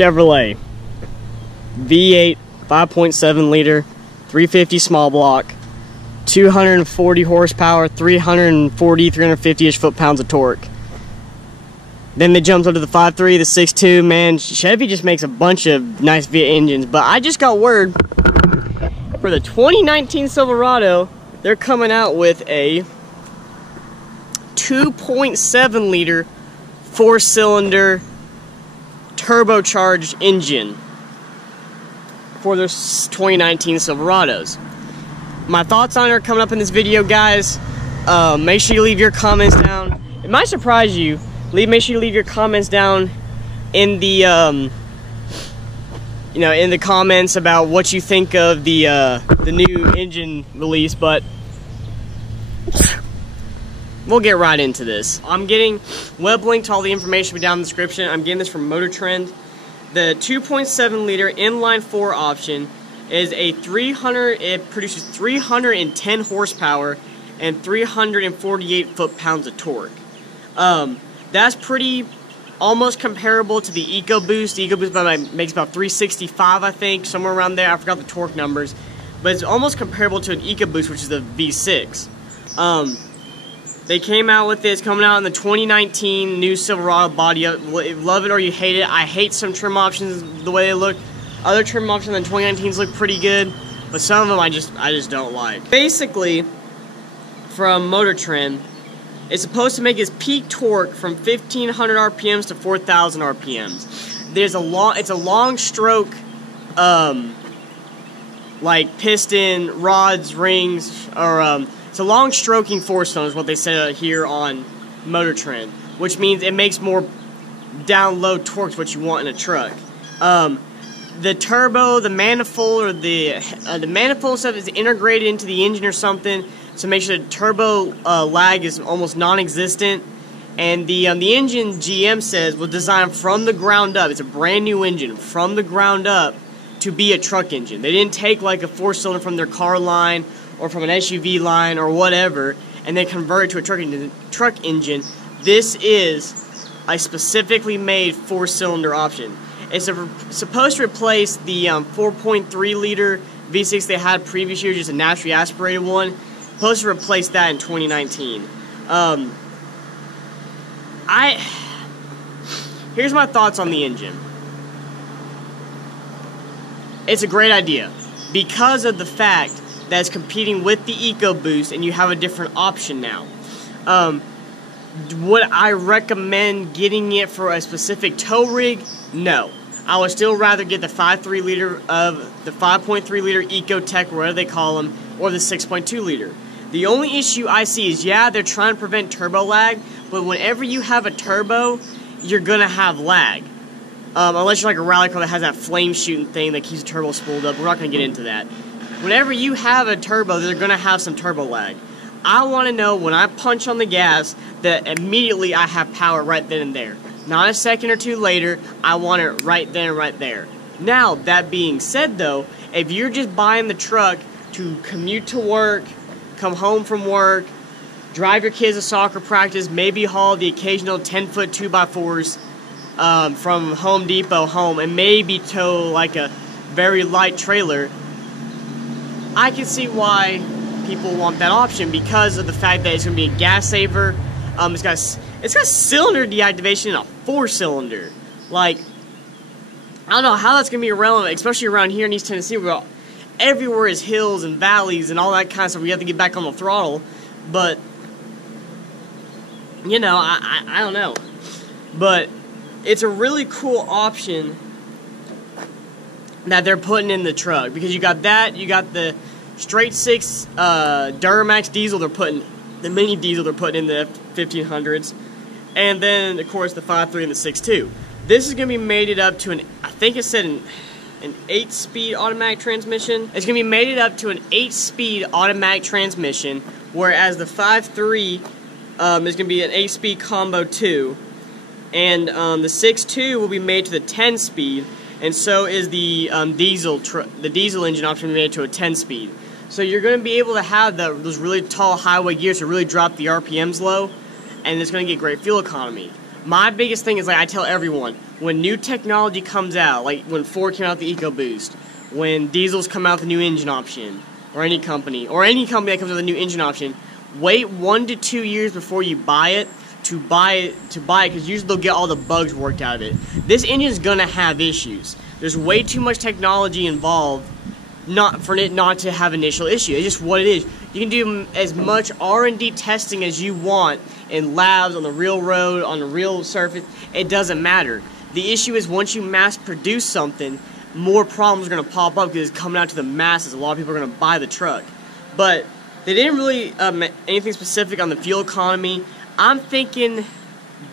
Chevrolet V8 5.7 liter 350 small block, 240 horsepower, 350-ish foot-pounds of torque. Then they jumped up to the 5.3, the 6.2. Man, Chevy just makes a bunch of nice V8 engines, but I just got word for the 2019 Silverado, they're coming out with a 2.7 liter 4-cylinder turbocharged engine for their 2019 Silverados. My thoughts on it are coming up in this video, guys. Make sure you leave your comments down. It might surprise you. Make sure you leave your comments down in the in the comments about what you think of the new engine release. But we'll get right into this. I'm getting web linked to all the information down in the description. I'm getting this from Motor Trend. The 2.7 liter inline 4 option is a it produces 310 horsepower and 348 foot-pounds of torque. That's pretty almost comparable to the EcoBoost. The EcoBoost makes about 365, I think, somewhere around there. I forgot the torque numbers, but it's almost comparable to an EcoBoost, which is the V6. They came out with this, coming out in the 2019 new Silverado body. Love it or you hate it. I hate some trim options the way they look. Other trim options in the 2019s look pretty good, but some of them I just don't like. Basically, from Motor Trend, it's supposed to make its peak torque from 1,500 RPMs to 4,000 RPMs. It's a long stroke, like piston, rods, rings, or it's a long stroking 4-cylinder is what they said here on Motor Trend, which means it makes more down low torque, what you want in a truck. The turbo, the manifold, or the manifold stuff is integrated into the engine or something, so make sure the turbo lag is almost non-existent. And the engine, GM says, was designed from the ground up. It's a brand new engine from the ground up to be a truck engine. They didn't take like a 4-cylinder from their car line or from an SUV line or whatever and then convert it to a truck engine. This is a specifically made 4-cylinder option. It's supposed to replace the 4.3 liter V6 they had previous year, just a naturally aspirated one. Supposed to replace that in 2019. Here's my thoughts on the engine. It's a great idea because of the fact that it's competing with the EcoBoost and you have a different option now. Would I recommend getting it for a specific tow rig? No. I would still rather get the 5.3 liter of the 5.3 liter Ecotech, whatever they call them, or the 6.2 liter. The only issue I see is, yeah, they're trying to prevent turbo lag, but whenever you have a turbo, you're gonna have lag. Unless you're like a rally car that has that flame shooting thing that keeps the turbo spooled up. We're not gonna get into that. Whenever you have a turbo, they're gonna have some turbo lag. I want to know when I punch on the gas that immediately I have power right then and there. Not a second or two later, I want it right then and right there. Now, that being said though, if you're just buying the truck to commute to work, come home from work, drive your kids to soccer practice, maybe haul the occasional 10-foot 2x4s from Home Depot home, and maybe tow like a very light trailer, I can see why people want that option because of the fact that it's going to be a gas saver. It's got cylinder deactivation in a 4-cylinder. Like, I don't know how that's going to be irrelevant, especially around here in East Tennessee where everywhere is hills and valleys and all that kind of stuff. We have to get back on the throttle. But, you know, I don't know. But it's a really cool option that they're putting in the truck because you got that, you got the straight 6 Duramax diesel they're putting, the mini diesel they're putting in the 1500s, and then of course the 5.3 and the 6.2. This is going to be mated up to I think it said an 8-speed automatic transmission. It's going to be mated up to an 8-speed automatic transmission, whereas the 5.3 is going to be an 8-speed combo 2, and the 6.2 will be made to the 10-speed. And so is the diesel engine option made to a 10-speed. So you're going to be able to have those really tall highway gears to really drop the RPMs low, and it's going to get great fuel economy. My biggest thing is, like I tell everyone, when new technology comes out, like when Ford came out with the EcoBoost, when diesels come out with a new engine option, or any company that comes with a new engine option, wait 1 to 2 years before you buy it to buy it, because usually they'll get all the bugs worked out of it. This engine's gonna have issues. There's way too much technology involved for it not to have initial issue. It's just what it is. You can do as much R&D testing as you want in labs, on the real road, on the real surface. It doesn't matter. The issue is once you mass produce something, more problems are going to pop up because it's coming out to the masses. A lot of people are going to buy the truck. But they didn't really anything specific on the fuel economy. I'm thinking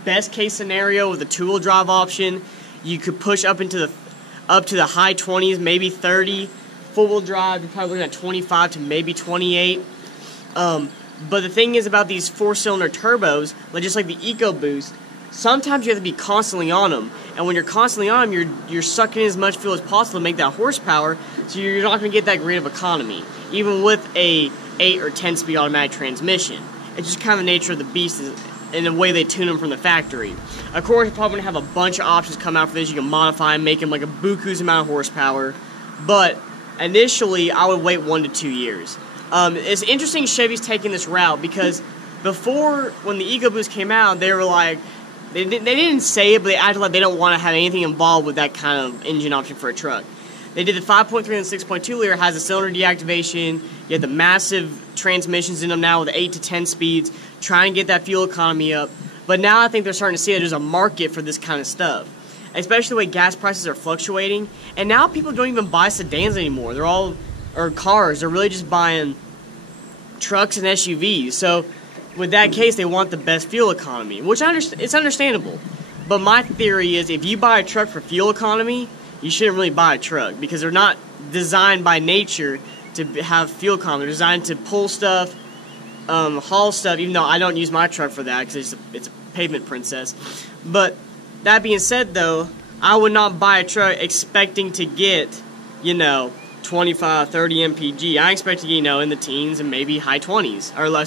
best case scenario with a two-wheel drive option, you could push up to the high 20s, maybe 30. Four-wheel drive, you're probably looking at 25 to maybe 28. But the thing is about these four-cylinder turbos, just like the EcoBoost, sometimes you have to be constantly on them. And when you're constantly on them, you're sucking in as much fuel as possible to make that horsepower, so you're not going to get that great of economy, even with a 8 or 10-speed automatic transmission. It's just kind of the nature of the beast in the way they tune them from the factory. Of course, you're probably going to have a bunch of options come out for this. You can modify and make them like a buku's amount of horsepower. But initially, I would wait 1 to 2 years. It's interesting Chevy's taking this route because before, when the EcoBoost came out, they were like, they didn't say it, but they acted like they don't want to have anything involved with that kind of engine option for a truck. They did the 5.3 and the 6.2 liter, has a cylinder deactivation, you have the massive transmissions in them now with 8 to 10 speeds, trying to get that fuel economy up. But now I think they're starting to see that there's a market for this kind of stuff, especially the way gas prices are fluctuating. And now people don't even buy sedans anymore. Or cars. They're really just buying trucks and SUVs. So with that case, they want the best fuel economy, which it's understandable. But my theory is if you buy a truck for fuel economy, you shouldn't really buy a truck because they're not designed by nature to have fuel economy. They're designed to pull stuff, haul stuff, even though I don't use my truck for that because it's a pavement princess. But that being said, though, I would not buy a truck expecting to get, 25, 30 mpg. I expect to get, in the teens and maybe high 20s, or low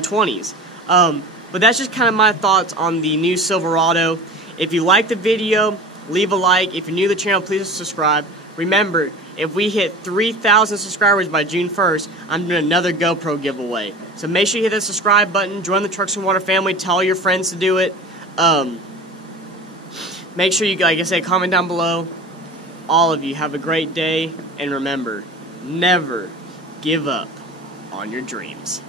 20s. But that's just kind of my thoughts on the new Silverado. If you like the video, leave a like. If you're new to the channel, please subscribe. Remember, if we hit 3,000 subscribers by June 1st, I'm doing another GoPro giveaway. So make sure you hit that subscribe button, join the Trucks and Water family, tell all your friends to do it. Make sure you, like I said, comment down below. All of you have a great day, and remember, never give up on your dreams.